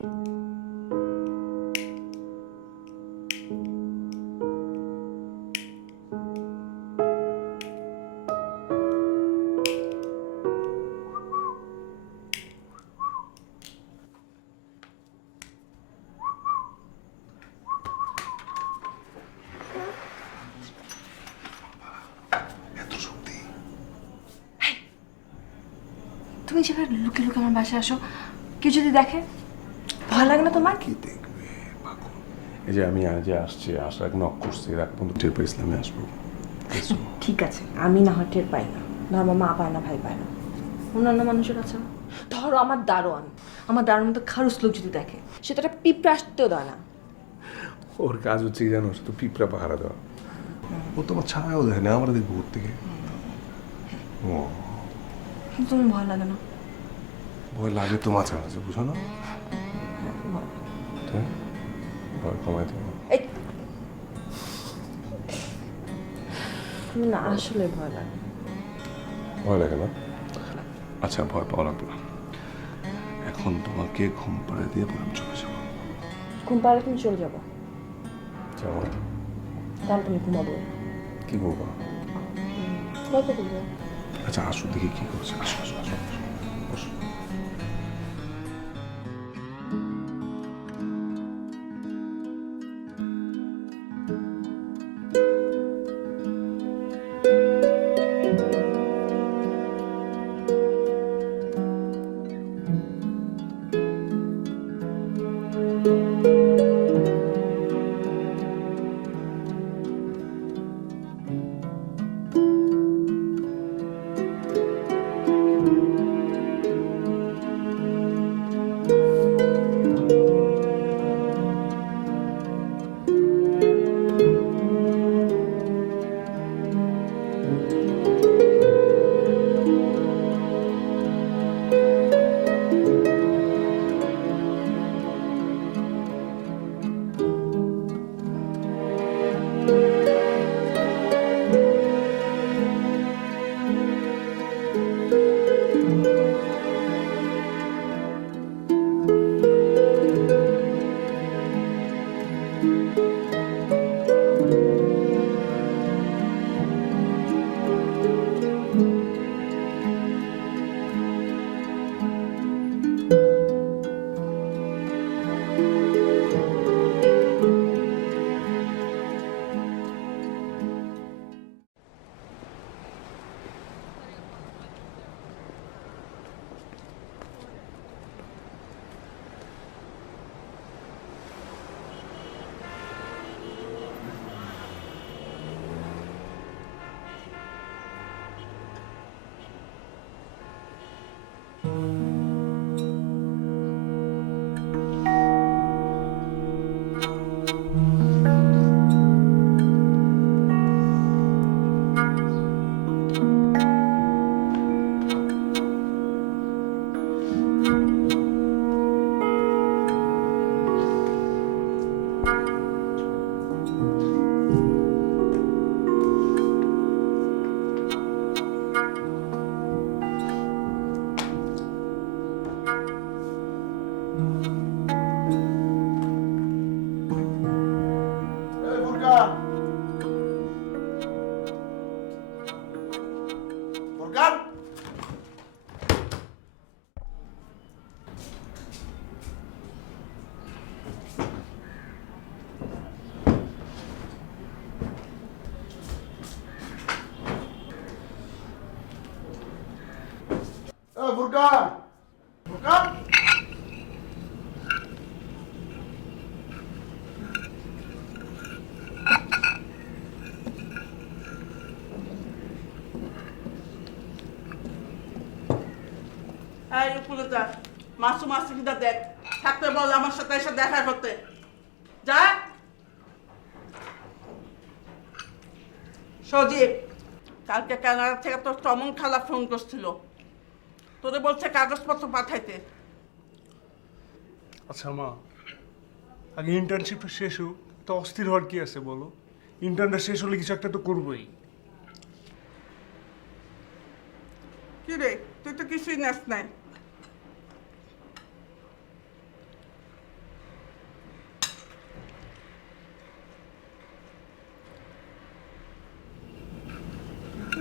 তুমি যেভাবে লুকিয়ে লুকিয়ে আমার বাসায় আসো, কেউ যদি দেখে ভয় লাগে না তোমার? কি দেখবে পাগল? এই যে আমি আজ আসার আগে নক করছি, রাত পর্যন্ত টের পাইছিলাম আমি আসবো। ঠিক আছে, আমি না হয় টের পাই না, ধর আমার মা পায় না, ভাই পায় না, অন্যান্য মানুষের কাছে ধরো আমার দারোয়ান মতো খারুস লোক যদি দেখে, সেটা একটা পিঁপড়ে আসতেও দেয় না। ওর কাজ হচ্ছে কি জানো, শুধু পিঁপড়া পাহারা দেওয়া। ও তোমার ছায়াও দেখে না, আমরা দেখবো ওর থেকে। ও কিন্তু তুমি ভয় লাগে না? ভয় লাগে তো মাঝে মাঝে, বুঝো না? তাই ভয় কমাই দেবো। এই তুমি না, আসলে ভয় লাগে। ভয় লাগে না? আচ্ছা, ভয় পাওয়া লাগবে না। এখন তোমাকে ঘুম পাড়ে দিয়ে পরে আমি চলে যাবো। ঘুম পাড়লে তুমি চলে যাবো? যেমন তাহলে তুমি ঘুমাবো? কি করবো? গল্প করবো। আচ্ছা আসো, দেখি কি করছে। আসো আসো আসো বসো। ফুরকান, ফুরকান, এই উপরে যা, মাসুম আছে কিনা দেখ, থাকতে বল আমার সাথে এসে দেখা করতে। যা। সজীব, কালকে কানাডা থেকে তোর চমন খালা ফোন করছিল, তোদের বলছে কাগজপত্র পাঠাইতে। আচ্ছা মা, আগে ইন্টার্নশিপটা শেষ হোক, তো অস্থির হওয়ার কি আছে বলো? ইন্টার্নটা শেষ হলে কিছু একটা তো করবোই। কি রে, তুই তো কিছুই নাস নাই।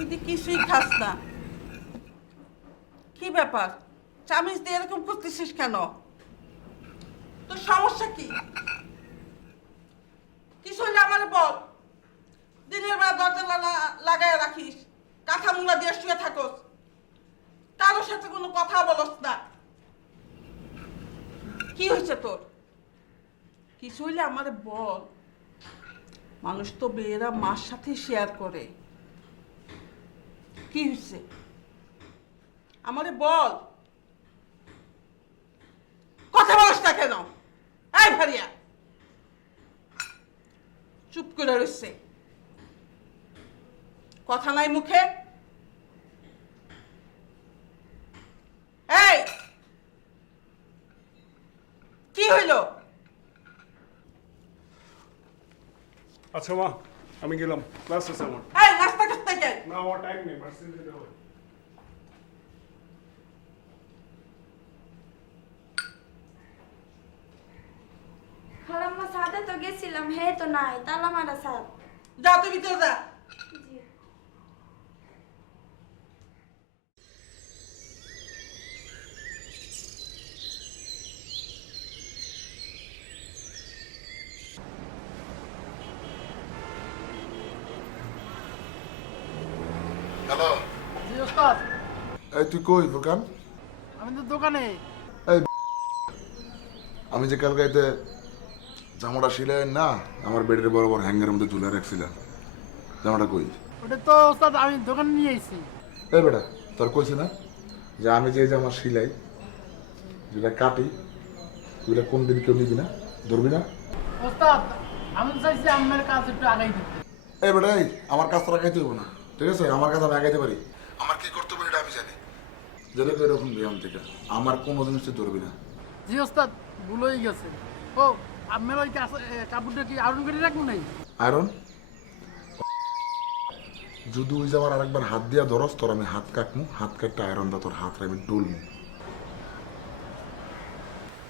তুই কিছুই খাস না। কি ব্যাপার, চামিচ দিয়ে এরকম করতেছিস কেন? তোর সমস্যা কি? কিছু হলে আমার বল। দিনের বেলা দরজা লাগায় রাখিস, কাঁথা মুলা দিয়ে শুয়ে থাকস, কারোর সাথে কোনো কথা বলস না। কি হয়েছে তোর? কিছু হইলে আমার বল। মানুষ তো মেয়েরা মার সাথে শেয়ার করে। কি হয়েছে আমারে বল। কথা বলস না কেন? এই ভারিয়া, চুপ করে রয়েছে, কথা নাই মুখে। এই কি হইল? আচ্ছা মা, আমি গেলাম, ক্লাস আছে আমার। এই নাস্তা করতে গেল? না, আমার টাইম নেই, ভার্সিটি যেতে হবে। খালাম্মা সাথে তো গেছিলাম, হে তো নাই, তালা মারা সাথ। যা তুই ভিতরে যা। হ্যালো, জি ওস্তাদ, এই তুই কই ফুরকান? আমি তো দোকানে। আমি যে কালকে এতে জামাটা সিলাই না আমার বেডের বরাবর হ্যাঙ্গের মধ্যে ঝুলে রাখছিলাম, জামাটা কই? ওটা তো ওস্তাদ আমি দোকানে নিয়ে এসেছি। এই বেটা, তোর কইছি না যে আমি যে জামা সিলাই, যেটা কাটি, ওইটা কোন দিন কেউ নিবি না, ধরবি না? ওস্তাদ আমি তো চাইছি আমার কাজ একটু আগাই দিতে। এই বেটা, এই আমার কাজ তো রাখাইতে হইব না, ঠিক আছে? আমার কাজ আমি আগাইতে পারি, আমার কি করতে হবে এটা আমি জানি। যেটা এরকম ব্যায়াম থেকে আমার কোনো জিনিস তুই ধরবি না। জি ওস্তাদ, ভুল হয়ে গেছে। ও আমার ওই কাপড়টা কি আয়রন করে রাখবো নাই? আয়রন যদি ওই জামার আরেকবার হাত দিয়া ধরস, তোর আমি হাত কাটমু, হাত কাটতে আয়রন দা তোর হাত আমি ডুলমু।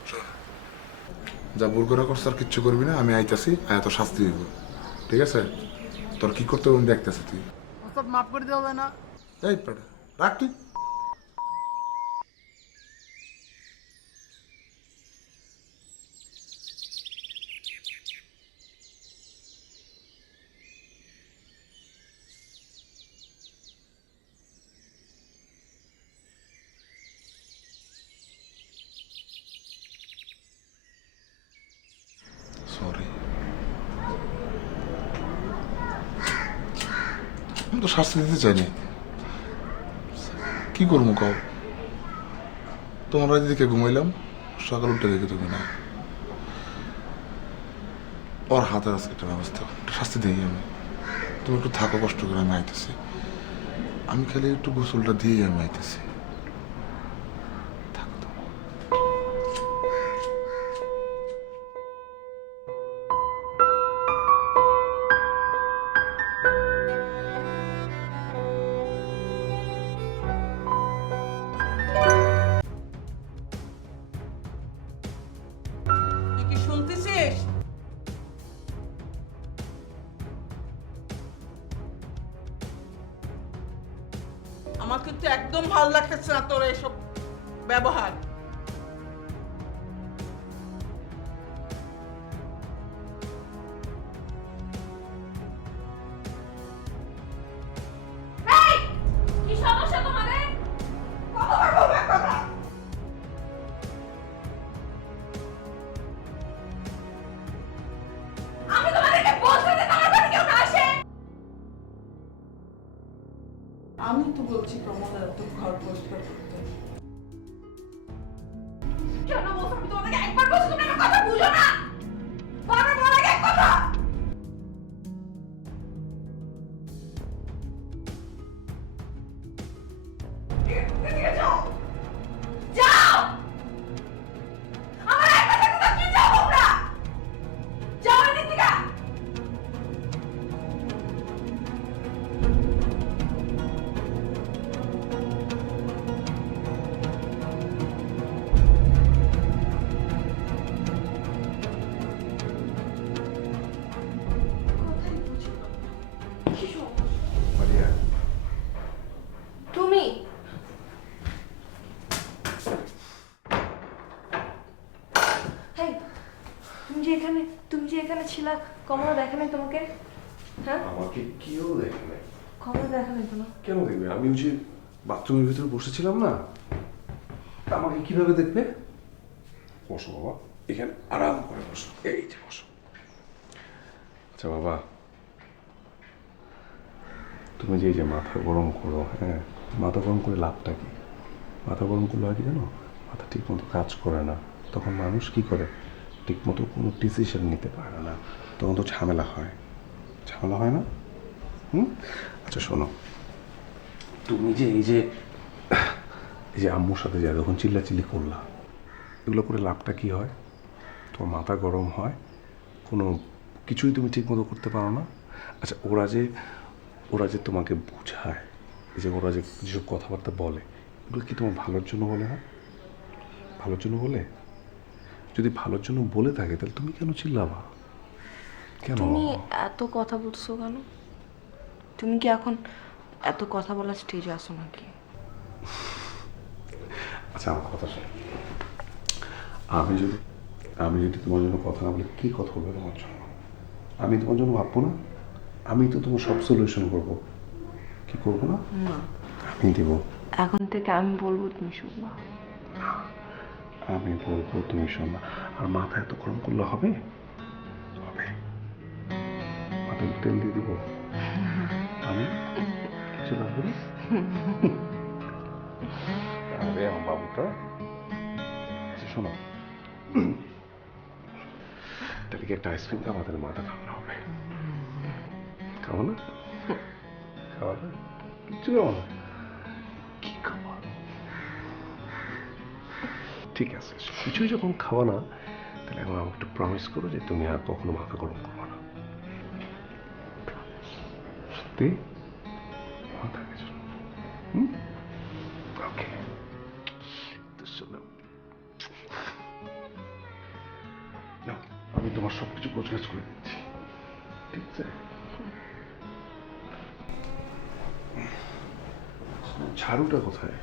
শোন, যা ভুল করে করছ আর কিচ্ছু করবি না, আমি আইতাছি, আয়া তোর শাস্তি হইব, ঠিক আছে? তোর কি করতে হবে আমি দেখতেছি। তুই ওস্তাদ মাফ করে দেওয়া যায় না? এই পেটা রাখ তুই। সরি, আমি তো শাস্তি দিতে চাইনি। কি করবো কও? তোমরা দিদিকে ঘুমাইলাম, সকাল উঠে দেখে তুমি না, ওর হাতের আছে একটা ব্যবস্থা, একটা শাস্তি দিই আমি। তুমি একটু থাকো, কষ্ট করে আমি আইতেছি, আমি খালি একটু গোসলটা দিয়েই আমি আইতেছি। থাকো তো। তুই কি শুনতেছিস? আমার কিন্তু একদম ভালো লাগতেছে না তোর এসব ব্যবহার। কি সমস্যা তোমাদের? আমি তোমাদেরকে বলছি যে তোমার বাড়ি কেউ না আসে। আমি তো বলছি কমলা তো ঘর পরিষ্কার করতে। কেন বলছো? আমি তোমাদেরকে একবার বলছি, তুমি আমার কথা বুঝো না। বারবার বলা লাগে এক কথা। এদিকে যাও, যাও। আমার একবার সাথে তো কি যাও তোমরা? যাও এদিক থেকে। তুমি যে এখানে ছিলা, কমলা দেখে নাই তোমাকে? হ্যাঁ, আমাকে কেউ দেখে নাই। কমলা দেখে নাই তোমার? কেন দেখবে? আমি ওই যে বাথরুমের ভিতরে বসেছিলাম না, তা আমাকে কিভাবে দেখবে? বসো বাবা, এখানে আরাম করে বসো, এই যে বসো। আচ্ছা বাবা, তুমি যে এই যে মাথা গরম করো, হ্যাঁ, মাথা গরম করে লাভটা কি? মাথা গরম করলে হয় কি জানো, মাথা ঠিক মতো কাজ করে না, তখন মানুষ কি করে, ঠিক মতো কোনো ডিসিশন নিতে পারে না, তখন তো ঝামেলা হয়। ঝামেলা হয় না? আচ্ছা শোনো, তুমি যে এই যে আম্মুর সাথে যা যখন চিল্লাচিল্লি করলা, এগুলো করে লাভটা কি হয়? তোমার মাথা গরম হয়, কোনো কিছুই তুমি ঠিক মতো করতে পারো না। আচ্ছা ওরা যে তোমাকে বোঝায়, এই যে ওরা যে যেসব কথাবার্তা বলে, এগুলো কি তোমার ভালোর জন্য বলে না? ভালোর জন্য বলে? যদি ভালোর জন্য বলে থাকে তাহলে তুমি কেন চিল্লাবা? কেন? তুমি এত কথা বলছো কেন? তুমি কি এখন এত কথা বলার স্টেজে আসো নাকি? আচ্ছা আমার কথা শোনো, আমি যদি তোমার জন্য কথা না বলে কি কথা বলবে তোমার জন্য? আমি তোমার জন্য ভাববো না? আমি তো তোমার সব সলিউশন করবো, কি করবো না? আমি দেবো। এখন থেকে আমি বলবো, তুমি শুনবা। আমি বলবো, তুমি শোনবা। আর মাথা এত গরম করলে হবে? হবে। মাথায় তেল দিয়ে দিব আমি, কিছু লাগবে না? আরে আমার বাবুটা, আচ্ছা শোনো, তাহলে কি একটা আইসক্রিম খাওয়া, তাহলে মাথা ঠান্ডা হবে। খাবো না? খাওয়া না? কিচ্ছু খাবো না? কি খাবো? ঠিক আছে, কিছুই যখন খাওয়া না, তাহলে এখন আমাকে একটু প্রমিস করো যে তুমি আর কখনো মাথা গরম করবে না। সত্যি? মাথা কিছু ওকে, তো শোনো, নাও, আমি তোমার সবকিছু গোছগাছ করে দিচ্ছি, ঠিক আছে? ঝাড়ুটা কোথায়?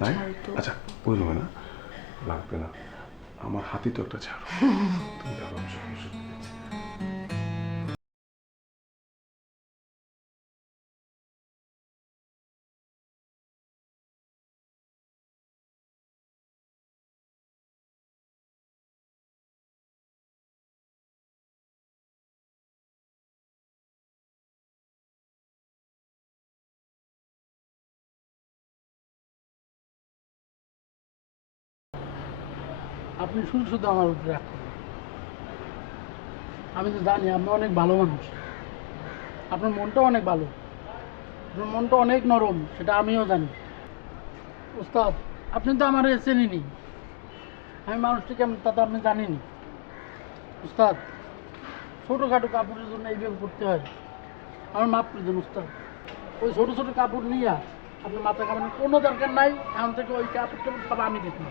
নাই? আচ্ছা ওই রুমে না, লাগবে না, আমার হাতে তো একটা ঝাড়ু, তুমি দাঁড়াও, আমি সব কিছু দিয়ে দিচ্ছি। আপনি শুধু শুধু আমার উপরে রাগ করেন। আমি তো জানি আপনি অনেক ভালো মানুষ, আপনার মনটাও অনেক ভালো, আপনার মনটা অনেক নরম, সেটা আমিও জানি। উস্তাদ, আপনি তো আমার চেনেনি, আমি মানুষটি কেমন তা তো আপনি জানেনি। উস্তাদ, ছোটোখাটো কাপড়ের জন্য এইভাবে করতে হয়, আমার মাফ করে দেন উস্তাদ। ওই ছোটো ছোটো কাপড় নিয়ে আপনার মাথা কামানোর কোনো দরকার নাই। এখন থেকে ওই কাপড় টাপড় সব আমি দেখি,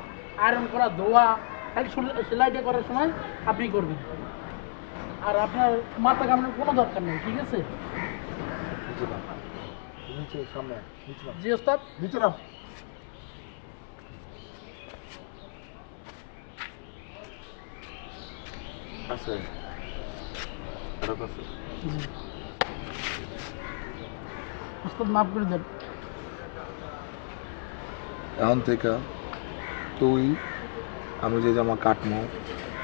আয়রন করা, ধোয়া, খালি সেলাইটা করার সময় আপনি করবেন। আর আপনার মাথা কামানোর কোনো দরকার নেই, ঠিক আছে? সামনে জি ওস্তাদ। নিচে নাও। আছে জি ওস্তাদ, মাফ করে দেন। এখন থেকে তুই, আমি যে জামা কাটমো,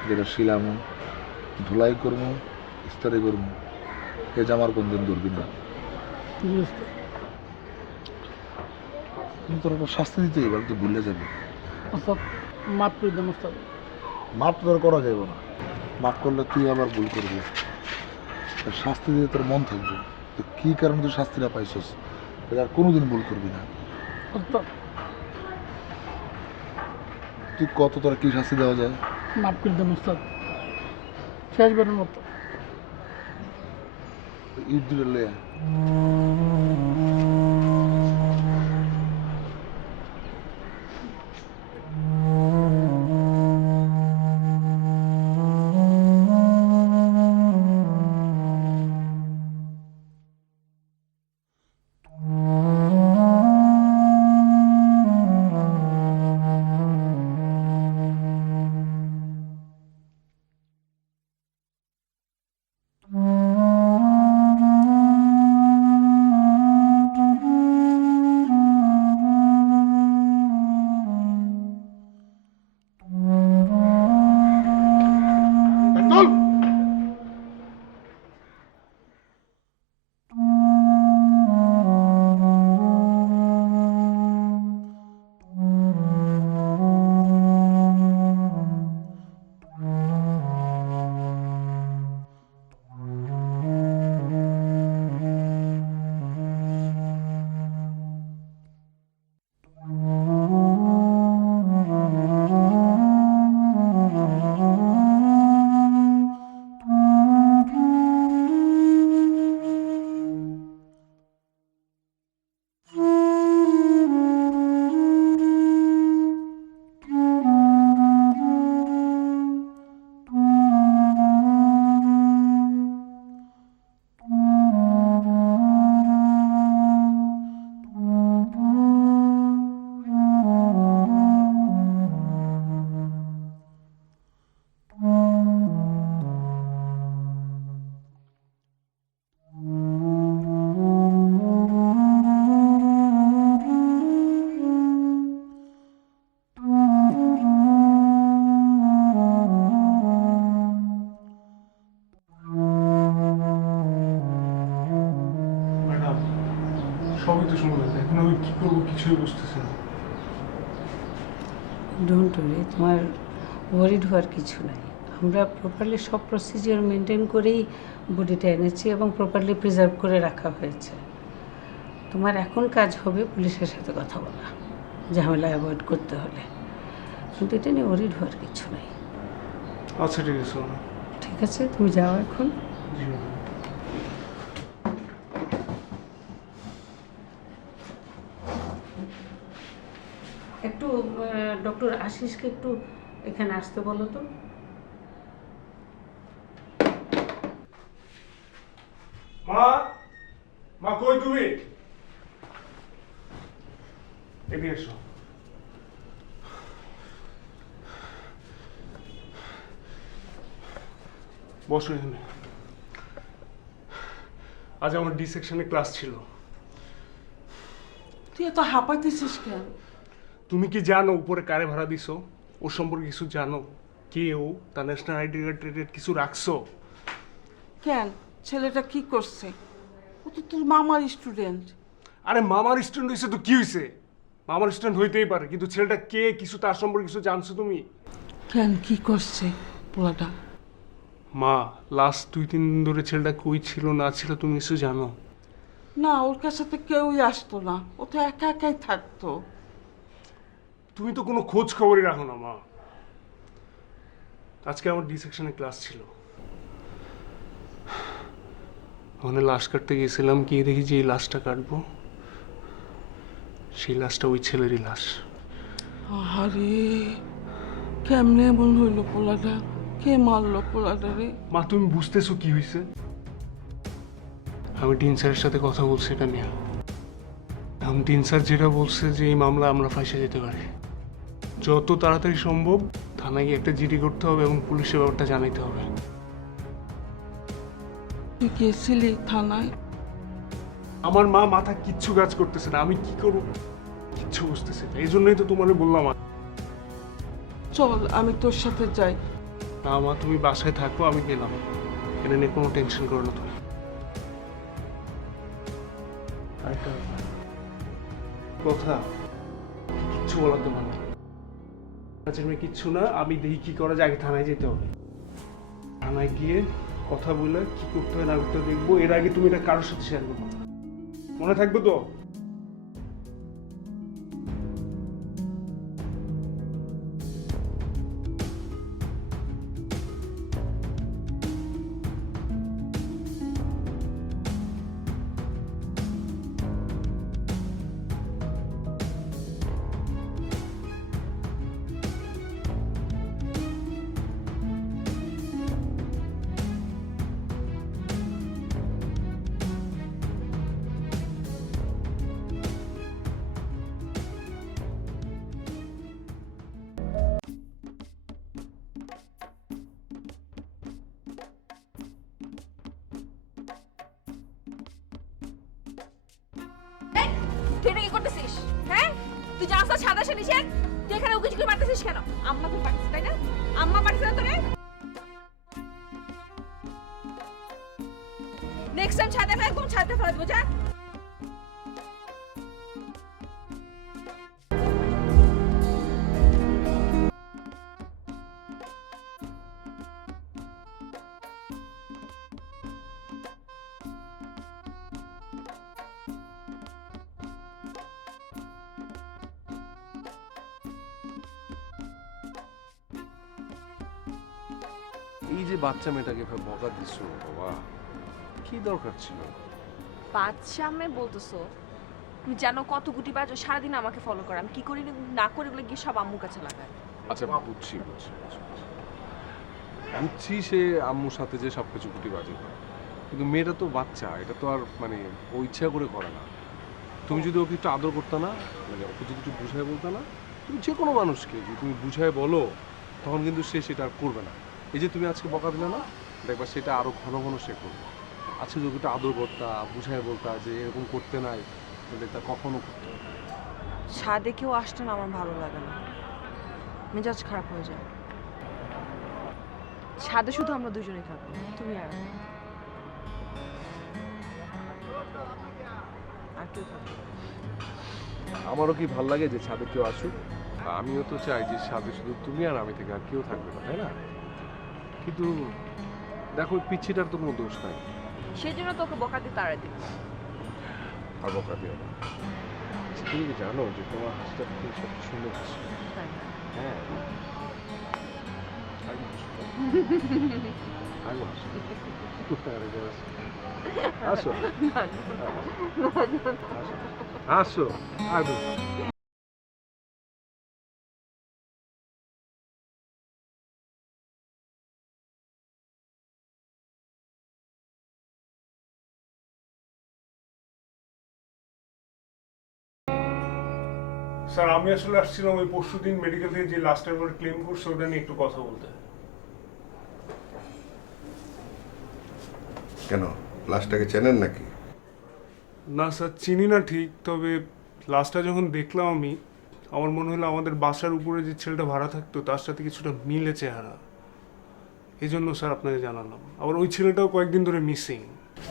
যেটা শিলামো, ধুলাই করবো, ইস্তারি করবো, এ জামার কোনদিন ধরবি না। জি ওস্তাদ। কিন্তু তোর একটা শাস্তি দিতে এবার তুই ভুলে যাবি। ওস্তাদ, মাফ করে দেন ওস্তাদ। মাফ তোর করা যাবে না, মাফ করলে তুই আবার ভুল করবি। তার শাস্তি দিয়ে তোর মন থাকবে তো কী কারণে তুই শাস্তিটা পাইছস, এটা আর কোনোদিন ভুল করবি না। ওস্তাদ, তুই কত তোর কী শাস্তি দেওয়া যায়? মাফ করে দেন ওস্তাদ, শেষবারের মতো। ঈদ দূরে লে বুঝতেছি না। ডোন্ট ওয়ারি, তোমার ওয়ারিড হওয়ার কিছু নাই। আমরা প্রপারলি সব প্রসিজিওর মেনটেন করেই বডিটা এনেছি এবং প্রপারলি প্রিজার্ভ করে রাখা হয়েছে। তোমার এখন কাজ হবে পুলিশের সাথে কথা বলা, ঝামেলা অ্যাভয়েড করতে হলে, কিন্তু এটা নিয়ে ওয়ারিড হওয়ার কিছু নাই। আচ্ছা ঠিক আছে। ঠিক আছে, তুমি যাও এখন। জি একটু ডক্টর আশিসকে একটু এখানে আসতে বলো তো। মা, মা কই তুমি? এদিকে এসো। বসো এখানে। আজ আমার ডি সেকশনে ক্লাস ছিল। তুই এত হাঁপাইতেছিস কেন? তুমি কি জানো উপরে কারে ভাড়া দিছো? ওর সম্পর্কে কিছু জানো? কে ও? তার ন্যাশনাল আইডি কার্ড কিছু রাখছো? কেন, ছেলেটা কি করছে? ও তো তোর মামার স্টুডেন্ট। আরে মামার স্টুডেন্ট হয়েছে তো কি হয়েছে? মামার স্টুডেন্ট হইতেই পারে, কিন্তু ছেলেটা কে, কিছু তার সম্পর্কে কিছু জানছো তুমি? কেন, কি করছে পোলাটা? মা, লাস্ট 2-3 দিন ধরে ছেলেটা কই ছিল না ছিল তুমি কিছু জানো? না, ওর কাছে তো কেউই আসতো না, ও তো একা একাই থাকতো। তুমি তো কোনো খোঁজ খবরই রাখো না মা। আজকে আমার ডি সেকশনে ক্লাস ছিল, ওখানে লাশ কাটতে গেছিলাম, গিয়ে দেখি যে এই লাশটা কাটবো, সেই লাশটা ওই ছেলেরই লাশ। আরে কেমনে এমন হইলো পোলাটা? কে মারলো পোলাটা রে? মা তুমি বুঝতেছো কি হয়েছে? আমি ডিন স্যারের সাথে কথা বলছি এটা নিয়ে। এখন ডিন স্যার যেটা বলছে যে এই মামলা আমরা ফাঁসে যেতে পারি, যত তাড়াতাড়ি সম্ভব থানায় গিয়ে একটা জিডি করতে হবে এবং পুলিশের ব্যাপারটা জানাইতে হবে। তুই গেছিলি থানায়? আমার মা মাথা কিচ্ছু কাজ করতেছে না, আমি কি করবো কিচ্ছু বুঝতেছি না, এই জন্যই তো তোমাকে বললাম। চল আমি তোর সাথে যাই। না মা, তুমি বাসায় থাকো, আমি গেলাম। এটা নিয়ে কোনো টেনশন করো না তুমি। আরেকটা কথা, কিচ্ছু বলার তোমার না। আচ্ছা আমি কিচ্ছু না, আমি দেখি কি করা যায়। আগে থানায় যেতে হবে, থানায় গিয়ে কথা বলে কি করতে হয় না করতে হয় দেখবো। এর আগে তুমি এটা কারোর সাথে শেয়ার করবো না, মনে থাকবে তো? তুই এটা কি করতেছিস? হ্যাঁ, তুই জানাস না সাদা সে নিষেধ? তুই এখানে উকি ঝুঁকি মারতেছিস কেন? আম্মা তোর পাঠিয়েছে তাই না? আম্মা পাঠিয়েছে না তোরে? নেক্সট টাইম ছাদে না, একদম ছাদে ফেলে দেবো। যা। এই যে বাচ্চা মেয়েটাকে এভাবে বকা দিচ্ছ বাবা, কি দরকার ছিল? বাচ্চা মেয়ে বলতেছো? তুমি জানো কত গুটি বাজো সারাদিন আমাকে ফলো করে, আমি কি করি না করি এগুলো গিয়ে সব আম্মুর কাছে লাগায়। আচ্ছা বুঝছি বুঝছি বুঝছি সে আম্মুর সাথে যে সবকিছু গুটি বাজি করে, কিন্তু মেয়েটা তো বাচ্চা, এটা তো আর মানে ও ইচ্ছা করে করে না। তুমি যদি ওকে একটু আদর করতে না, মানে ওকে যদি একটু বুঝায় বলতে না, তুমি যে কোনো মানুষকে যদি তুমি বুঝায় বলো তখন কিন্তু সে সেটা আর করবে না। এই যে তুমি আজকে বকা দিলে না, দেখবা সেটা আরো ঘন ঘন সে করবে। আজকে যদি একটু আদর করতা, বুঝায় বলতা যে এরকম করতে নাই, দেখতা কখনো করতে হবে। ছাদে কেউ আসতো না, আমার ভালো লাগে না, মেজাজ খারাপ হয়ে যায়। ছাদে শুধু আমরা দুজনেই থাকবো, তুমি আর আমি। আর কেউ থাকবে না। আমারও কি ভাল লাগে যে ছাদে কেউ আসুক? আমিও তো চাই যে ছাদে শুধু তুমি আর আমি থেকে আর কেউ থাকবে না, তাই না? কিন্তু দেখো ওই পিচ্ছিটার তো কোনো দোষ নাই। সেই জন্য তোকে বকা দিয়ে তাড়া দিল। আর বকা দিও না। আচ্ছা, তুমি কি জানো যে তোমার হাসিটা কিন্তু সবচেয়ে সুন্দর হাসি? হ্যাঁ, আগে হাসো। আগে হাসো। আরে বাস। আসো আসো আসো। স্যার আমি আসলে আসছিলাম ওই পরশুদিন মেডিকেল থেকে যে লাস্ট টাইম ক্লেম করছে ওটা নিয়ে একটু কথা বলতে। কেন লাশটাকে চেনেন নাকি? না স্যার চিনি না ঠিক, তবে লাস্টটা যখন দেখলাম আমি, আমার মনে হলো আমাদের বাসার উপরে যে ছেলেটা ভাড়া থাকতো তার সাথে কিছুটা মিলে চেহারা। এই জন্য স্যার আপনাকে জানালাম। আবার ওই ছেলেটাও কয়েকদিন ধরে মিসিং।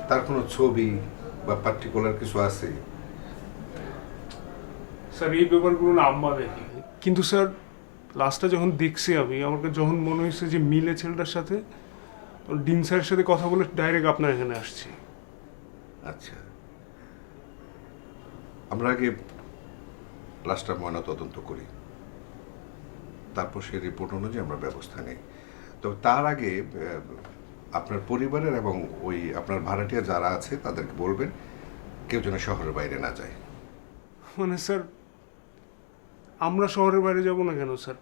তার কোনো ছবি বা পার্টিকুলার কিছু আছে? স্যার এই ব্যাপারগুলো না আম্মা দেখি, কিন্তু স্যার লাস্টটা যখন দেখছি আমি, আমার কাছে যখন মনে হয়েছে যে মিলে ছেলেটার সাথে, ডিন স্যারের সাথে কথা বলে ডাইরেক্ট আপনার এখানে আসছি। আচ্ছা, আমরা আগে লাশটা ময়না তদন্ত করি, তারপর সেই রিপোর্ট অনুযায়ী আমরা ব্যবস্থা নিই। তবে তার আগে আপনার পরিবারের এবং ওই আপনার ভাড়াটিয়া যারা আছে তাদেরকে বলবেন কেউ যেন শহরের বাইরে না যায়। মানে স্যার আমরা শহরের বাইরে যাব না কেন স্যার?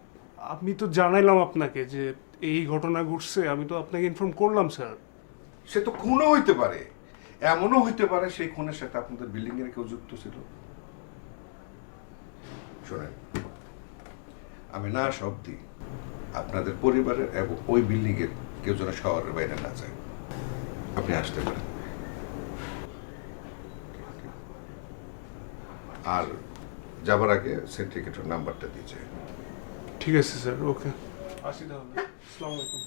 আমি তো জানাইলাম আপনাকে যে এই ঘটনা ঘটছে, আমি তো আপনাকে ইনফর্ম করলাম স্যার। সে তো খুনও হইতে পারে, এমনও হইতে পারে সেই খুনের সাথে আপনাদের বিল্ডিং এর কেউ যুক্ত ছিল। শোনেন, আমি না শব্দি আপনাদের পরিবারের এবং ওই বিল্ডিং এর কেউ যেন শহরের বাইরে না যায়। আপনি আসতে পারেন। আর যাবার আগে সেন্ট্রিকেটর নাম্বারটা দিয়েছে। ঠিক আছে স্যার, ওকে আসি তাহলে। আসসালামু আলাইকুম।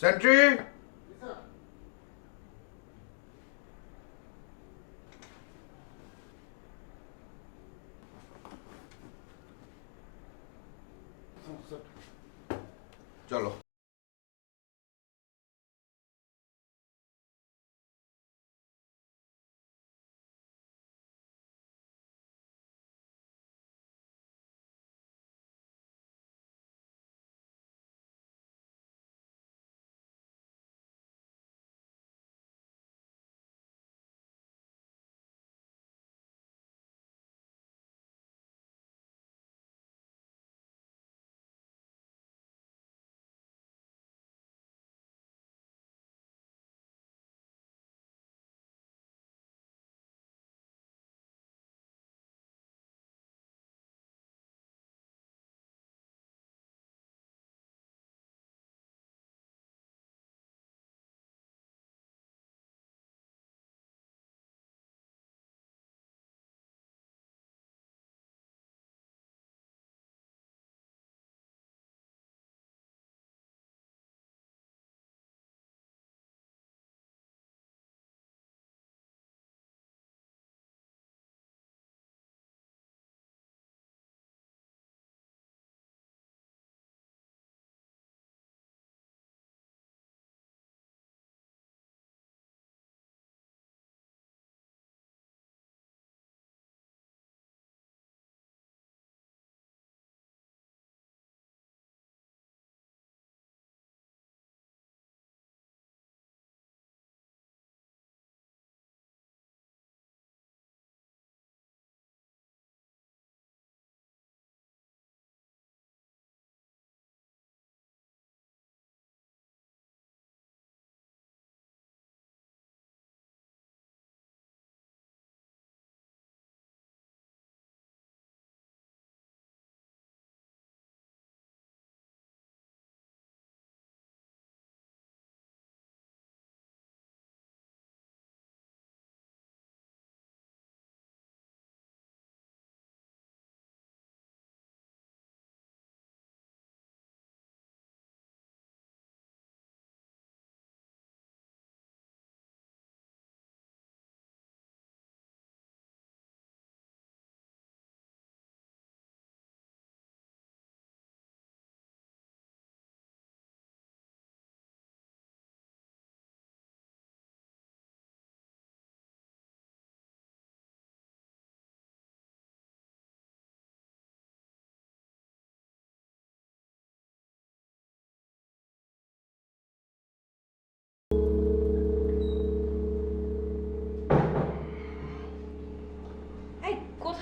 সেন্ট্রি চলো।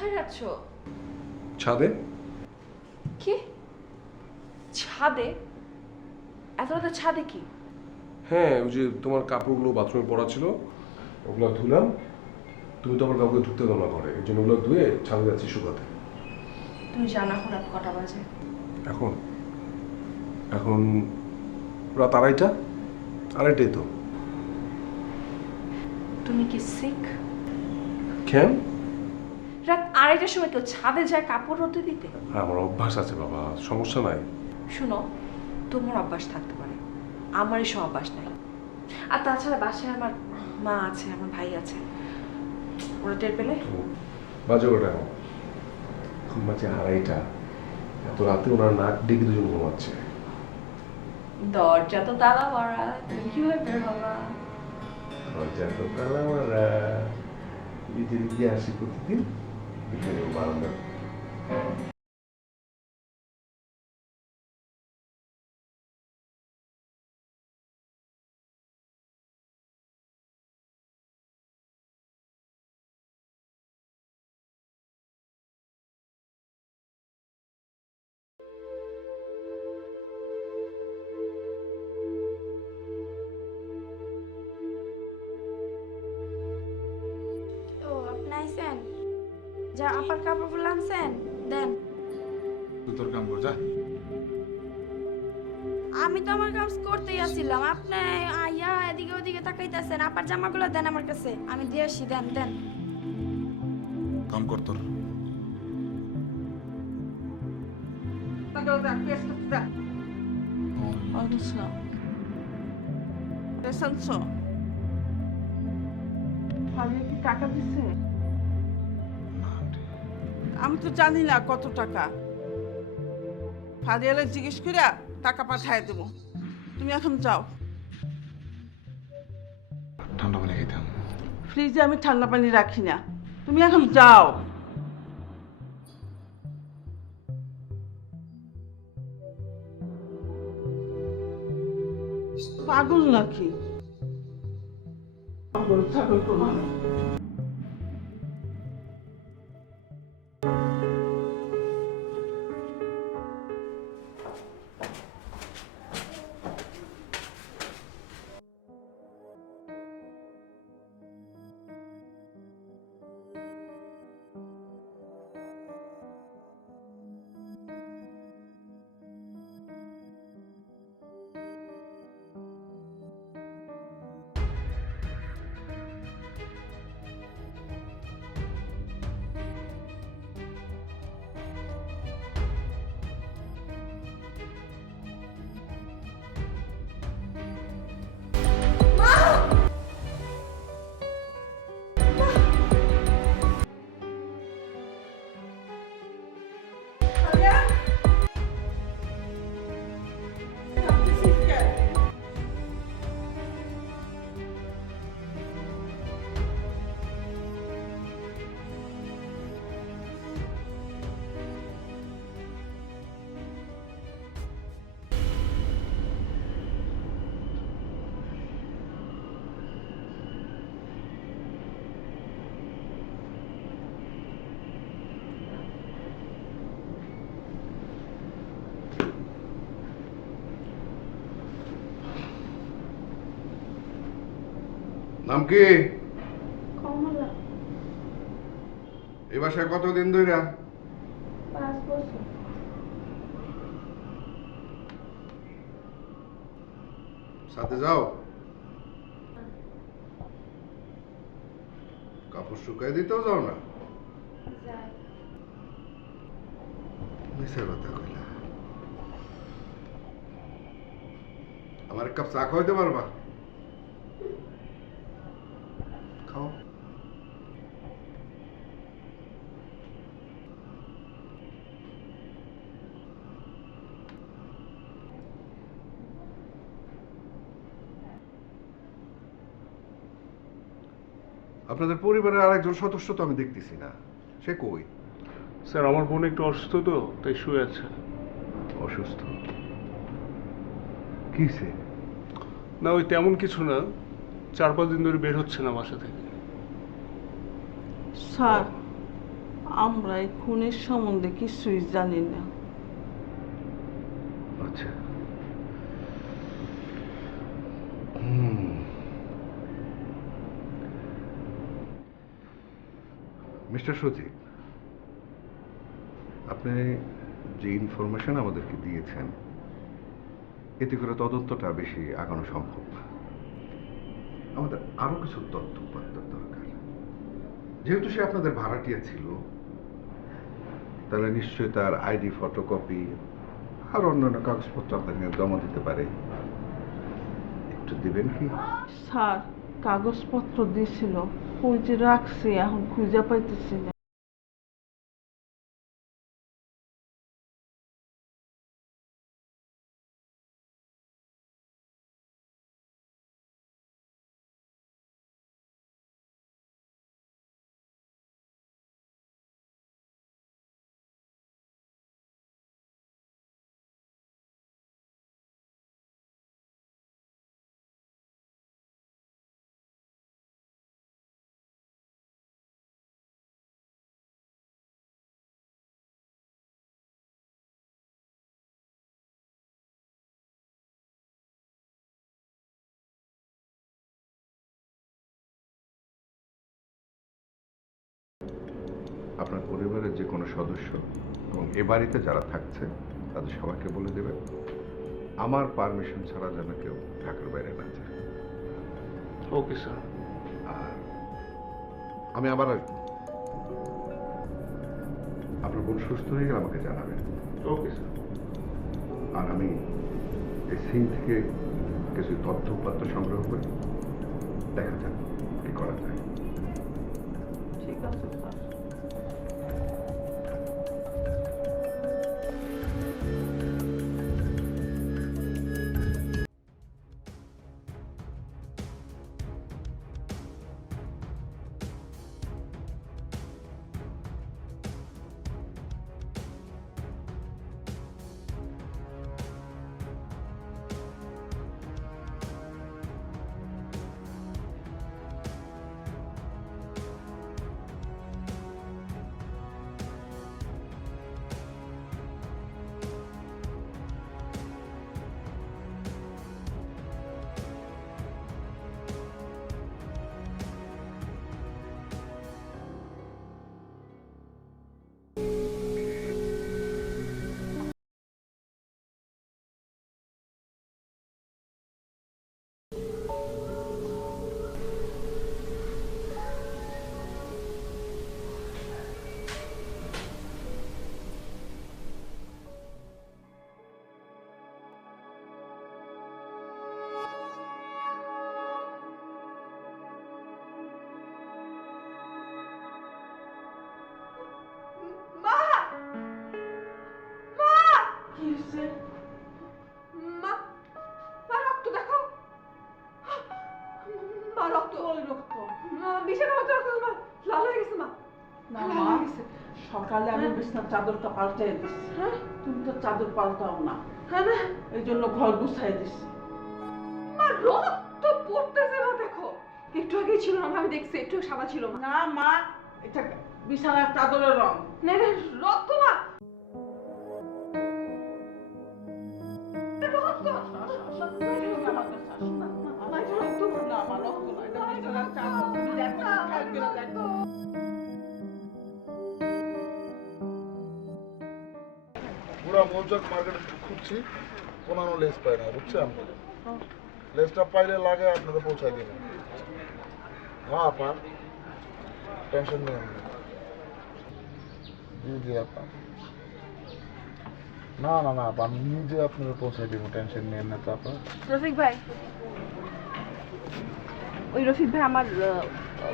কোথায় যাচ্ছ? ছাদে। কি? ছাদে? এত রাতে ছাদে কি? হ্যাঁ, ওই যে তোমার কাপড়গুলো বাথরুমে পড়া ছিল, ওগুলো ধুলাম। তুমি তো আমার কাউকে ঢুকতে দাও না ঘরে, এই জন্য ওগুলো ধুয়ে ছাদে যাচ্ছি শুকাতে। তুমি জানো এখন রাত কটা বাজে? এখন এখন রাত আড়াইটা। আড়াইটাই তো। তুমি কি সিক? কেন? রাত আড়াইটার সময় কেউ ছাদে যায় কাপড় রোদে দিতে? আমার অভ্যাস আছে বাবা, সমস্যা নাই। শুনো, তোমার অভ্যাস থাকতে পারে, আমার এসব অভ্যাস নাই। আর তাছাড়া বাসায় আমার মা আছে, আমার ভাই আছে, ওরা টের পেলে? বাজে ওটা এখন বাজে আড়াইটা। এত রাতে ওনার নাক ডেকে দুজন ঘুমাচ্ছে। দরজা তো তালা মারা, তুমি কিভাবে বের হবা? দরজা তো তালা মারা। বিকেলে গিয়ে আসি প্রতিদিন, বিকেলে বারান্দা। ও আপনি আইছেন? যা আপার কাপড়গুলো আনছেন দেন। তুই তোর কাম কর যা। আমি তো আমার কাজ করতেই আসছিলাম, আপনি আইয়া এদিকে ওদিকে তাকাইতেছেন। আপার জামাগুলো দেন আমার কাছে, আমি দিয়ে আসি। দেন দেন। কাম কর তোর। টাকা দিচ্ছে? আমি তো জানি না কত টাকা। ফারিয়ালে জিজ্ঞেস করে টাকা পাঠায় দেবো। তুমি এখন যাও। ঠান্ডা পানি খাইতাম। ফ্রিজে আমি ঠান্ডা পানি রাখি না, তুমি এখন যাও। পাগল নাকি? পাগল ছাগল কোনো না। নাম কি? কমলা। এই বাসায় কতদিন ধরে? 5 বছর। সাথে যাও? কাপড় শুকাই দিতেও যাও না? যাই। মিশা কথা কইলা। আমার এক কাপ চা খাওয়াইতে পারবা? খাও। আপনাদের পরিবারের আরেকজন সদস্য তো আমি দেখতেছি না, সে কই? স্যার আমার বোন একটু অসুস্থ তো, তাই শুয়ে আছে। অসুস্থ? কিসে? না ওই তেমন কিছু না, 4-5 দিন ধরে বের হচ্ছে না বাসা থেকে। স্যার, আমরা এই খুনের সম্বন্ধে কিছুই জানি না। আচ্ছা মিস্টার সচিব, আপনি যে ইনফরমেশন আমাদেরকে দিয়েছেন এতে করে তদন্তটা বেশি আগানো সম্ভব না। আমাদের আরো কিছু তথ্য উপাত্তের দরকার। যেহেতু সে আপনাদের ভাড়াটিয়া ছিল, তাহলে নিশ্চয়ই তার আইডি, ফটোকপি আর অন্যান্য কাগজপত্র আপনাকে জমা দিতে পারে। একটু দিবেন কি? স্যার, কাগজপত্র দিয়েছিল, ওই যে রাখছি, এখন খুঁজে পাইতেছি না। আপনার পরিবারের যে কোনো সদস্য এবং এ বাড়িতে যারা থাকছে তাদের সবাইকে বলে দেবেন আমার পারমিশন ছাড়া যেন কেউ ঢাকার বাইরে না যায়। Okay sir. আর আমি আবার আসবো, আপনার বোন সুস্থ হয়ে গেলে আমাকে জানাবেন। Okay sir. আর আমি এই সিন থেকে কিছু তথ্য উপাত্ত সংগ্রহ করে দেখা যাক কি করা যায়। ঠিক আছে স্যার। কি হয়েছে? মা, মা রক্ত দেখো। মা রক্ত। ওই রক্ত। বিছানা মতো রক্ত, মা লাল হয়ে গেছে। মা না লাল মা, হয়ে গেছে। সকালে আমি বিছনার চাদরটা পাল্টাই দিচ্ছি। হ্যাঁ তুমি তো চাদর পাল্টাও না, হ্যাঁ না, এই জন্য ঘর গুছাই দিচ্ছি। মা রক্ত পড়তেছে। মা দেখো, একটু আগেই ছিল না, আমি দেখছি একটু সাদা ছিল। মা না মা, এটা বিছানার চাদরের রং। না না, রক্ত। মা রক্ত। আমার কাছে আসো না। মা এটা রক্ত। না মা, রক্ত না, এটা বিছানার চাদর। তুমি দেখো, খেয়াল করে দেখো। পুরা মৌচাক মার্কেটে খুঁজছি, কোনো লেস পাই না, বুঝছেন? লেসটা পাইলে লাগে আপনাদের পৌঁছাই দিবেন। হ্যাঁ আপা, টেনশন নেই। জি জি আপা। না না না আপা, আমি নিজে আপনাদের পৌঁছাই দিব, টেনশন নেন না তো আপা। রফিক ভাই, ওই রফিক ভাই আমার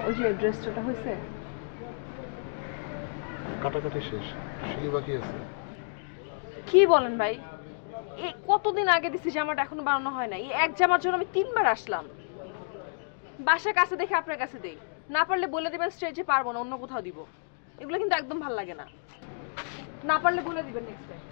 ওই যে ড্রেসটা হয়েছে। কাটাকাটি শেষ, সিলি বাকি আছে। কি বলেন ভাই? এই কতদিন আগে দিছি জামাটা, এখনো বানানো হয় না। এই এক জামার জন্য আমি 3 বার আসলাম। বাসা কাছে দেখে আপনার কাছে দেই, না পারলে বলে দিবেন স্টেজে পারবো না, অন্য কোথাও দিব। এগুলো কিন্তু একদম ভালো লাগে না, না পারলে বলে দিবেন নেক্সট টাইম।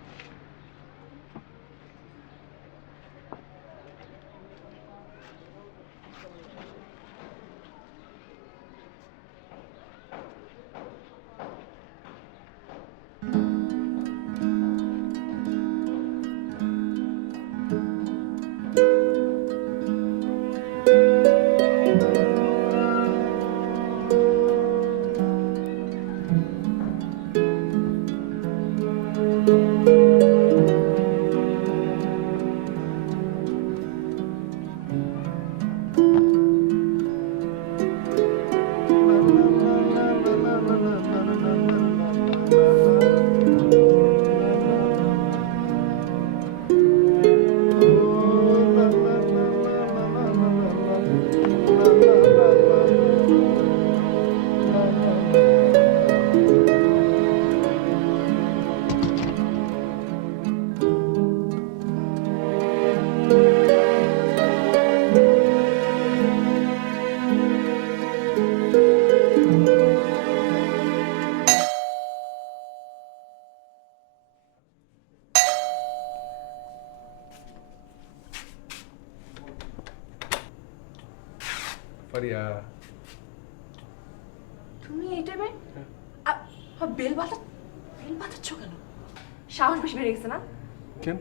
ফারিয়া তুমি এই টাইমে বেল বাজাচ্ছ কেন? সাহস বেশি বেড়ে গেছে না? কেন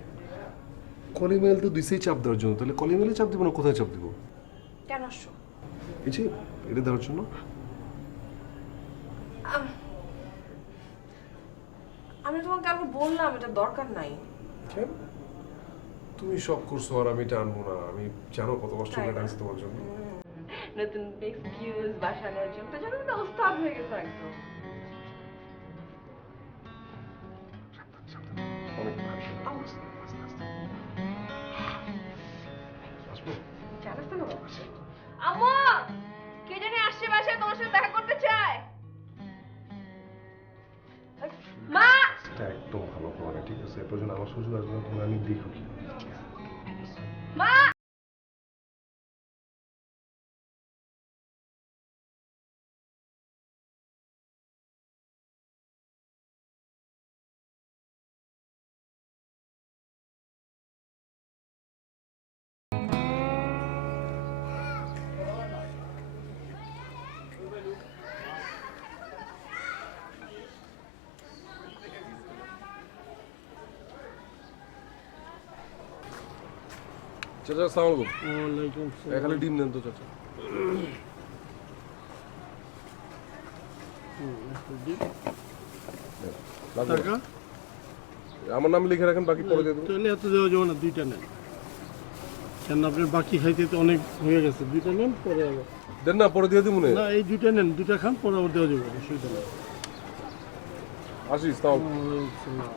কলিমেল তো দিছেই চাপ দেওয়ার জন্য, তাহলে কলিমেলে চাপ দিব না কোথায় চাপ দিব? কেন আসছো? এই যে এটা দেওয়ার জন্য। আমি তোমাকে কালকে বললাম এটা দরকার নাই। কেন তুমি সব করছো আর আমি এটা আনবো না? আমি জানো কত কষ্ট করে টানছি তোমার জন্য। নতুন এক্সকিউজ বাসানোর জন্য তো জানো না ওস্তাদ হয়ে গেছে একদম। অনেক ভালো। জানাস না বাবা? আম্মু কে জানি আসছে বাসায় তোমার সাথে দেখা করতে চায়। মা এটা একদম ভালো হবে না, ঠিক আছে? এরপর যেন আমার শ্বশুর আসবে তখন আমি দেখো কি। মা চাচা আসসালামু আলাইকুম। ওয়ালাইকুম আসসালাম। এখানে ডিম দেন তো চাচা। লাগবে না? টাকা আমার নাম লিখে রাখেন, বাকি পরে দিয়ে দেবো। তাহলে এত দেওয়া যাবে না, 2টা নেন। কেন আপনার বাকি খাইতে তো অনেক হয়ে গেছে, 2টা নেন পরে আবার। দেন না, পরে দিয়ে দিব না। না এই 2টা নেন, 2টা খান পরে আবার দেওয়া যাবে, অসুবিধা নেই। আসিস তাও। ওয়ালাইকুম আসসালাম।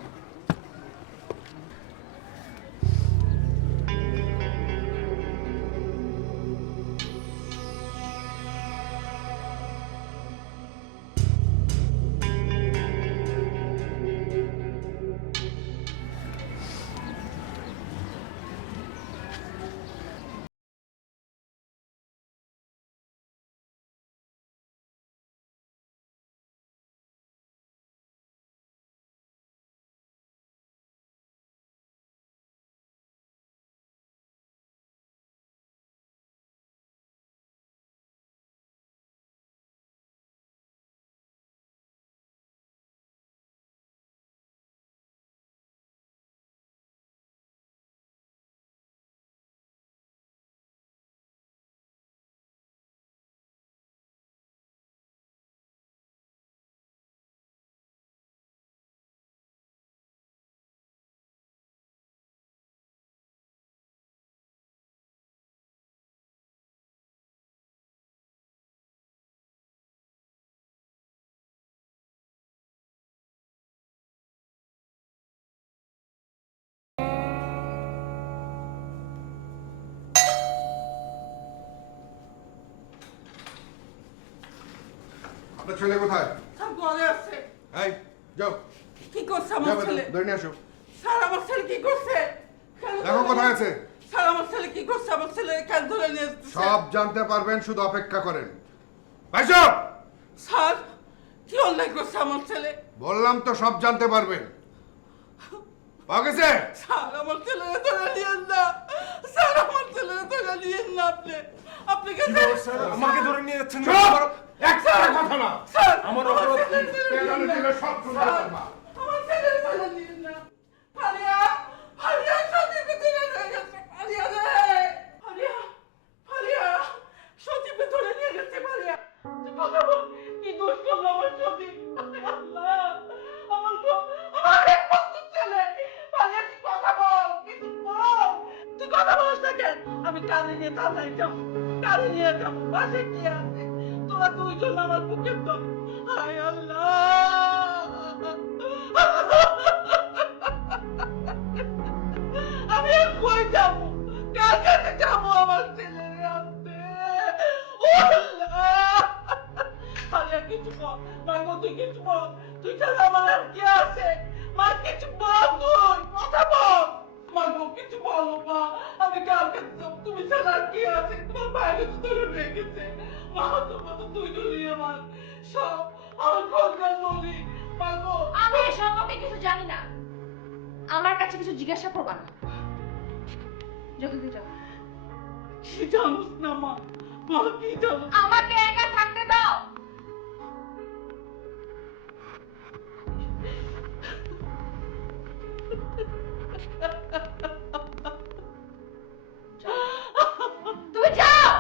আপনার ছেলে কোথায়? স্যার ঘরে আছে। এই যাও, কি করছে আমার যাও ছেলে? ধরে নিয়ে আসো। স্যার আমার ছেলে কি করছে? কেন দেখো ধরে কোথায় নিয়ে- আছে। স্যার আমার ছেলে কি করছে? আমার ছেলে কেন ধরে নিয়ে এসেছে? সব জানতে পারবেন, শুধু অপেক্ষা করেন। ভাইসব স্যার কি অন্যায় করছে আমার ছেলে? বললাম তো সব জানতে পারবেন। পাওয়া গেছে? স্যার আমার ছেলে ধরে নিয়েন না। স্যার আমার ছেলে ধরে নিয়েন না আপনি। আপনি কে স্যার? আমাকে ধরে নিয়ে যাচ্ছেন? একটা কথা না। স্যার আমার আমার অপরাধ ছেলে কি? ধরে পেটানো নিয়েন না। দিলে সব শুনতে স্যার, পারবা। আমার ছেলে ধরে নিয়েন না। ফারিয়া, ফারিয়া সত্যি ভিতরে হয়ে গেছে। ফারিয়া রে, ফারিয়া, ফারিয়া, সত্যি ভিতরে নিয়ে গেছে ফারিয়া। তুই কথা বল, কি দোষ করলো আমার সত্যি? আল্লাহ, আমার একমাত্র ছেলে। ফারিয়া তুই কথা বল, কিছু বল। তুই কথা বলিস না কেন? আমি কানে নিয়ে থানায় যাবো, কানে নিয়ে যাবো। বাসে কি আছে? তোরা দুইজন আমার বুকে তো। হায় আল্লাহ, আমি আর কই যাবো? কার কাছে যাবো আমার ছেলেরে আনতে? ও আল্লাহ! ফারিয়া কিছু বল, মাগো তুই কিছু বল। তুই ছাড়া আমার আর কে আছে? মা কিছু বল, তুই কথা বল। মাগো কিছু বলো মা, আমি কার কাছে যাবো? তুমি ছাড়া আর কে আছে? তোমার বাইরে তো ধরে নিয়ে গেছে। মা তোমার তো তুই ধরি আমার সব, আমার খোঁজগার নলি। মাগো আমি এই সম্পর্কে কিছু জানি না। আমার কাছে কিছু জিজ্ঞাসা করবা না। যদি যাও কি জানোস না মা, বলো কি যাবো? আমাকে একা থাকতে দাও। তুমি যাও।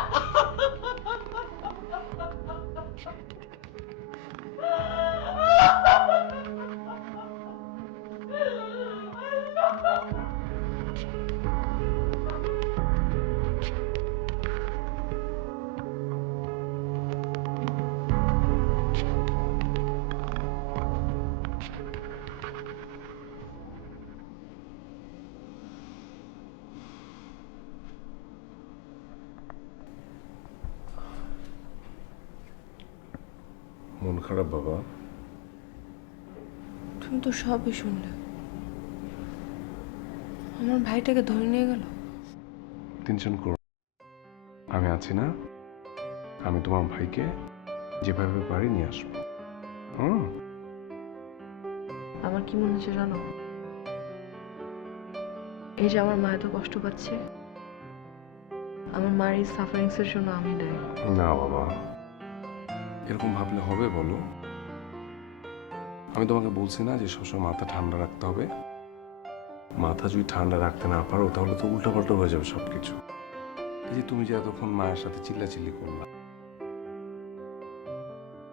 মন খারাপ বাবা? তুমি তো সবই শুনলে। আমার ভাইটাকে ধরে নিয়ে গেল। টেনশন করো, আমি আছি না? আমি তোমার ভাইকে যেভাবে পারি নিয়ে আসবো। আমার কি মনে হচ্ছে জানো? এই যে আমার মা এত কষ্ট পাচ্ছে, আমার মার এই সাফারিংস এর জন্য আমি দায়ী। না বাবা, এরকম ভাবলে হবে বলো? আমি তোমাকে বলছি না যে সবসময় মাথা ঠান্ডা রাখতে হবে? মাথা যদি ঠান্ডা রাখতে না পারো তাহলে তো উল্টাপাল্টা হয়ে যাবে সবকিছু। এই যে তুমি যে এতক্ষণ মায়ের সাথে চিল্লাচিল্লি করলা,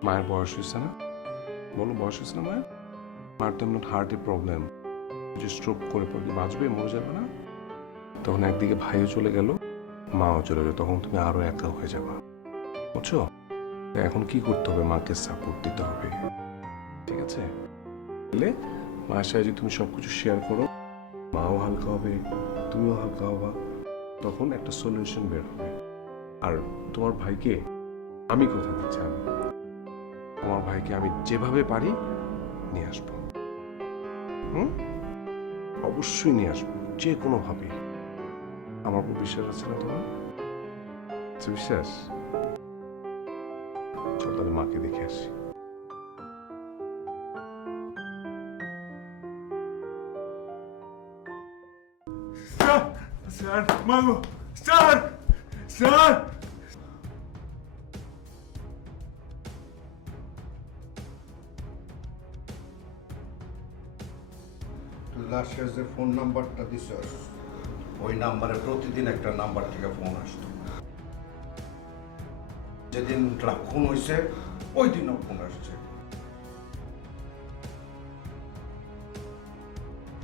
মায়ের বয়স হয়েছে না? বলো, বয়স হয়েছে না মায়ের? মায়ের তো এমন হার্টের প্রবলেম, যে স্ট্রোক করে পড়ে বাঁচবে, মরে যাবে না? তখন একদিকে ভাইও চলে গেল, মাও চলে গেল, তখন তুমি আরো একা হয়ে যাবা, বুঝছো? এখন কি করতে হবে? মাকে সাপোর্ট দিতে হবে, ঠিক আছে? তাহলে মায়ের সাথে যদি তুমি সবকিছু শেয়ার করো, মাও হালকা হবে, তুমিও হালকা হবা, তখন একটা সলিউশন বের হবে। আর তোমার ভাইকে আমি কথা দিচ্ছি, আমার ভাইকে আমি যেভাবে পারি নিয়ে আসবো। অবশ্যই নিয়ে আসবো, যে কোনো ভাবে। আমার উপর বিশ্বাস আছে না তোমার? বিশ্বাস? চল তাহলে মাকে দেখে আসি। স্যার, মাগো, স্যার, স্যার। লাশের যে ফোন নাম্বারটা দিছ, ওই নাম্বারে প্রতিদিন একটা নাম্বার থেকে ফোন আসতো। যেদিন খুন হয়েছে ওই দিনও ফোন আসছে।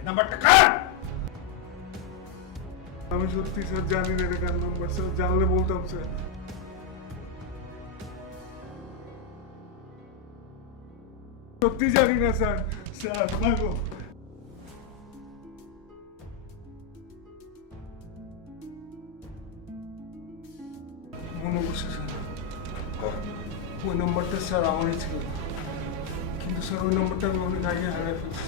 নাম্বারটা কার? আমি সত্যি স্যার জানি না এটা কার নাম্বার। স্যার জানলে বলতাম স্যার। সত্যি জানি না স্যার। স্যার, মাগো। মনে পড়ছে স্যার, ওই নাম্বারটা স্যার আমারই ছিল, কিন্তু স্যার ওই নাম্বারটা আমি অনেক আগে হারিয়ে ফেলছি।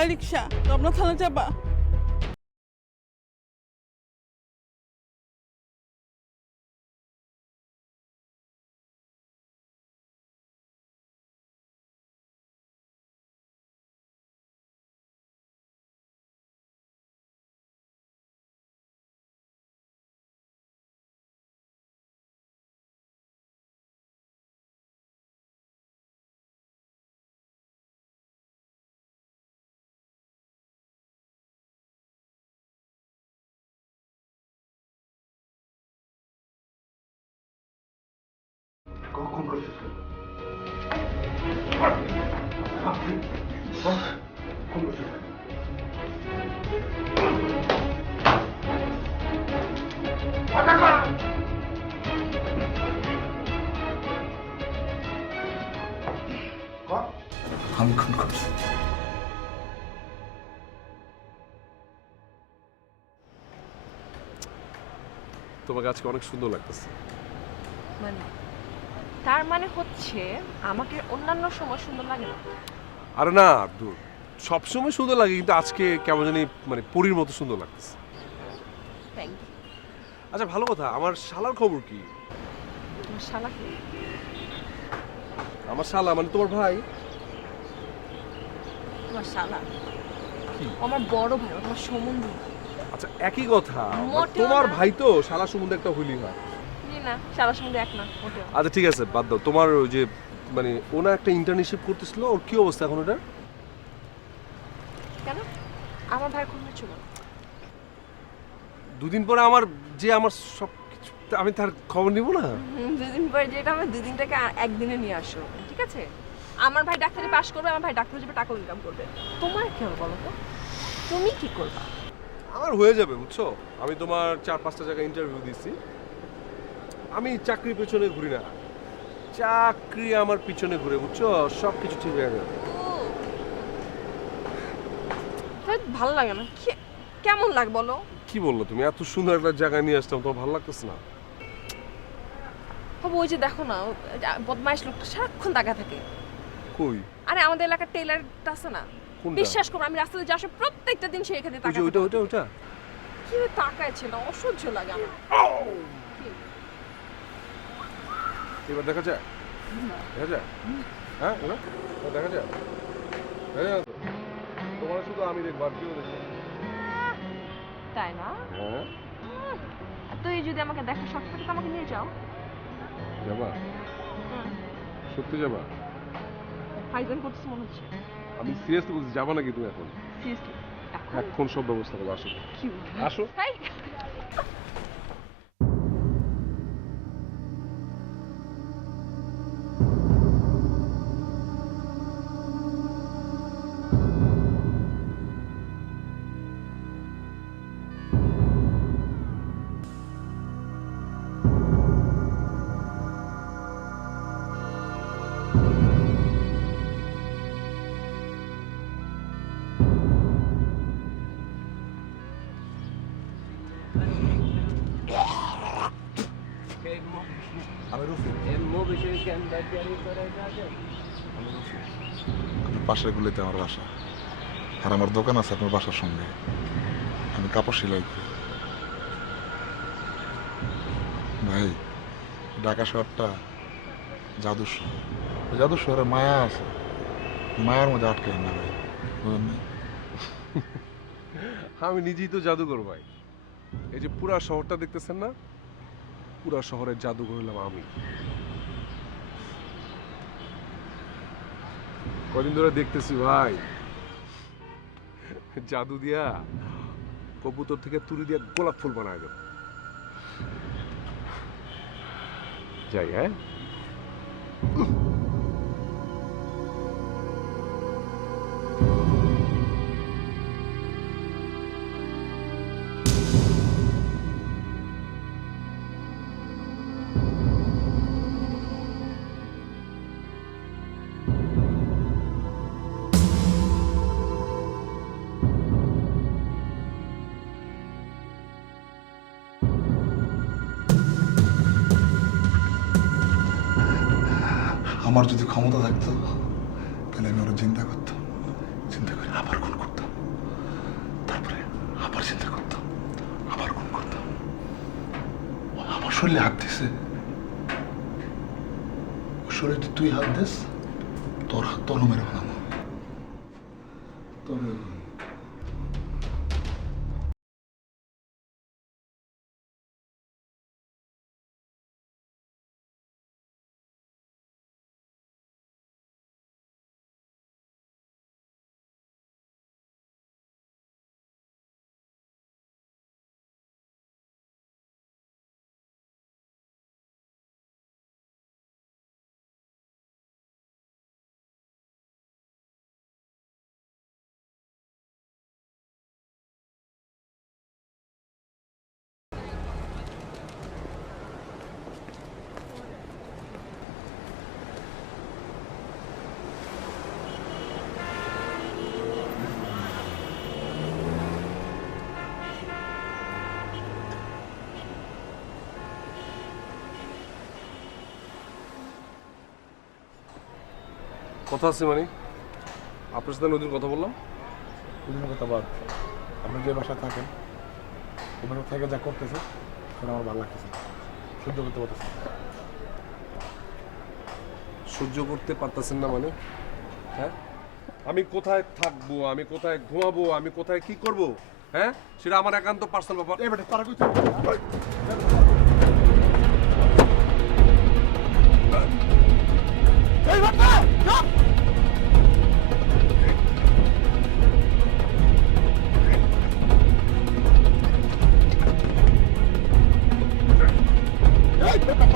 এই রিক্সা, রমনা থানা যাবা? কখন করতেছেন? আমি খুন করছি। তোমাকে আজকে অনেক সুন্দর লাগতেছে। মানে তার মানে হচ্ছে আমাকে অন্যান্য সময় সুন্দর লাগে না? আরে না আব্দুল, সবসময় সুন্দর লাগে, কিন্তু আজকে কেমন জানি মানে পরীর মতো সুন্দর লাগতেছে। Thank you. আচ্ছা ভালো কথা, আমার শালার খবর কি? তোমার শালা কি? আমার শালা মানে তোমার ভাই? তোমার শালা কি? আমার বড় ভাই, ও তোমার সম্বন্ধী। আচ্ছা একই কথা, মোটেও তোমার না। ভাই তো, শালা সম্বন্ধে একটা হইলি হয়। না শালা সম্বন্ধে এক না মোটেও। আচ্ছা ঠিক আছে বাদ দাও, তোমার ওই যে মানে ওনা একটা ইন্টার্নশিপ করতেছিল, ওর কি অবস্থা এখন ওটা? কেন আমার ভাই কোন ছিল? দুদিন পরে আমার সব কিছু, আমি তার খবর নিব না? দুদিন পরে যেটা আমি দুদিনটাকে একদিনে নিয়ে আসো, ঠিক আছে? আমার ভাই ডাক্তারি পাশ করবে, আমার ভাই ডাক্তার হিসেবে টাকা ইনকাম করবে। তোমার কি হবে বলো তো? তুমি কি করবা? আমার হয়ে যাবে বুঝছো, আমি তোমার 4-5টা জায়গায় ইন্টারভিউ দিয়েছি। আমি চাকরির পেছনে ঘুরি না, চাকরি আমার পিছনে ঘুরে, বুঝছো? সব কিছু ঠিক হয়ে যাবে। ভালো লাগে না। কেমন লাগে বলো? কি বললো তুমি? এত সুন্দর একটা জায়গায় নিয়ে আসতাম, তোমার ভালো লাগতেছে না? ওই যে দেখো না, বদমাইশ লোকটা সারাক্ষণ তাকা থাকে। কই? আরে আমাদের এলাকার টেইলারটা আছে না, কোনটা? বিশ্বাস করো আমি রাস্তাতে যাওয়ার সময় প্রত্যেকটা দিন সে এখানে ওই তাকায়। যে ওইটা কি তাকায় ছিল, অসহ্য লাগে আমার। এবার দেখা যায়? দেখা যায়? হ্যাঁ এবার দেখা যায়? দেখা যায় না তো? তোমার শুধু আমি দেখবো, আর কেউ দেখবো না। তাই না? হ্যাঁ তুই যদি আমাকে দেখার শখ থাকে তো আমাকে নিয়ে যাও। যাবা? সত্যি যাবা? ফাইজান করতেছে মনে হচ্ছে। আমি সিরিয়াসলি বলছি, যাবা নাকি তুমি এখন? সিরিয়াসলি এখন সব ব্যবস্থা করবো, আসো কি আসো। হাই আমি রুফি। আমি পাশের গুলিতে আমার বাসা, আর আমার দোকান আছে আপনার বাসার সঙ্গে। আমি কাপড় সেলাই করি। ভাই ঢাকা শহরটা জাদুর শহর, জাদুর শহরে মায়া আছে, মায়ার মধ্যে আটকে না ভাই, বুঝলেন না? আমি নিজেই তো জাদুঘর ভাই। এই যে পুরা শহরটা দেখতেছেন না, পুরা শহরের জাদুঘর হলাম আমি। কদিন ধরে দেখতেছি ভাই, জাদু দিয়া কবুতর থেকে তুলি দিয়া গোলাপ ফুল বানায় দেব। যাই হ্যাঁ। আমার যদি ক্ষমতা থাকতো তাহলে আমি ওরা চিন্তা করতাম, চিন্তা করে আবার খুন করতাম, তারপরে আবার চিন্তা করতাম, আবার খুন করতাম। ও আমার শরীরে হাত দিছে, ওর শরীরে তুই হাত দিস, তোর হাত তল মেরে ফেলাম। তবে কথা আছে মানে, আপনার সাথে নদীর কথা বললাম। বিভিন্ন কথা বাদ, আপনি যে বাসায় থাকেন ওই বাসা থেকে যা করতেছে সেটা আমার ভালো লাগতেছে, সহ্য করতে পারতেছে না। সহ্য করতে পারতেছেন না মানে? হ্যাঁ, আমি কোথায় থাকবো, আমি কোথায় ঘুমাবো, আমি কোথায় কি করব, হ্যাঁ সেটা আমার একান্ত পার্সোনাল ব্যাপার। এই বেটা তারা কইছে এই বেটা চুপ! এই বেটা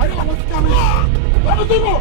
আরে আমার কাছে আমি তুইবো